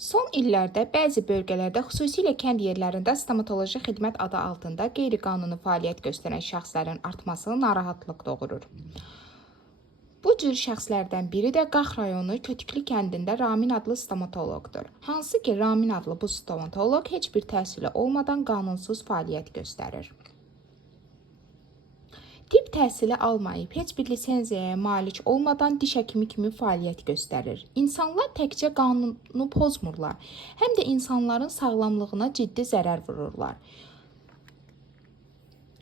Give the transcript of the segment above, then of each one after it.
Son illərdə bəzi bölgələrdə, xüsusilə kənd yerlərində stomatoloji xidmət adı altında qeyri-qanuni fəaliyyət göstərən şəxslərin artması narahatlıq doğurur. Bu cür şəxslərdən biri də Qax rayonu Kötüklü kəndində Ramin adlı stomatoloqdur. Hansı ki, Ramin adlı bu stomatoloq heç bir təhsili olmadan qanunsuz fəaliyyət göstərir. Tibb təhsili almayıb, heç bir lisenziyaya malik olmadan diş həkimi kimi fəaliyyət göstərir. İnsanlar təkcə qanunu pozmurlar, həm də insanların sağlamlığına ciddi zərər vururlar.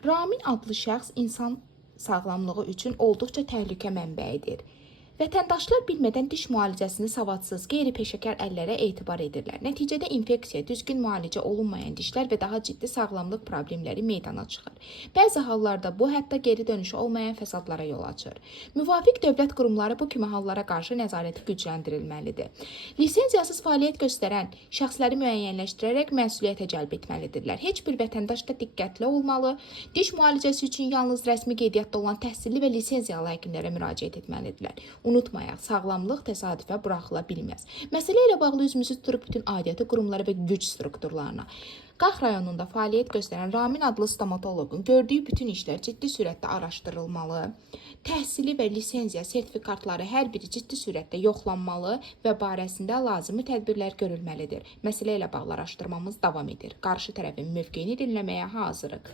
Ramin adlı şəxs insan sağlamlığı üçün olduqca təhlükə mənbəyidir. Vətəndaşlar bilmədən diş müalicəsini savadsız, qeyri-peşəkar əllərə etibar edirlər. Nəticədə infeksiya, düzgün müalicə olunmayan dişlər və daha ciddi sağlamlıq problemləri meydana çıxır. Bəzi hallarda bu, hətta geri dönüşü olmayan fəsadlara yol açır. Müvafiq dövlət qurumları bu kimi hallara qarşı nəzarəti gücləndirilməlidir. Lisenziyasız fəaliyyət göstərən şəxsləri müəyyənləşdirərək məsuliyyətə cəlb etməlidirlər. Heç bir vətəndaş da diqqətli olmalı, diş müalicəsi üçün yalnız rəsmi qeydiyyatda olan təhsilli və lisenziyalı həkimlərə müraciət etməlidirlər. Unutmayaq, sağlamlıq təsadüfə buraxıla bilməz. Məsələ ilə bağlı üzümüzü tuturup bütün aidiyyatı qurumları və güc strukturlarına. Qax rayonunda fəaliyyət göstərən Ramin adlı stomatoloqun gördüyü bütün işlər ciddi sürətdə araşdırılmalı, təhsili və lisenziya sertifikatları hər biri ciddi sürətdə yoxlanmalı və barəsində lazımi tədbirlər görülməlidir. Məsələ ilə bağlı araşdırmamız davam edir. Qarşı tərəfin mövqeyini dinləməyə hazırıq.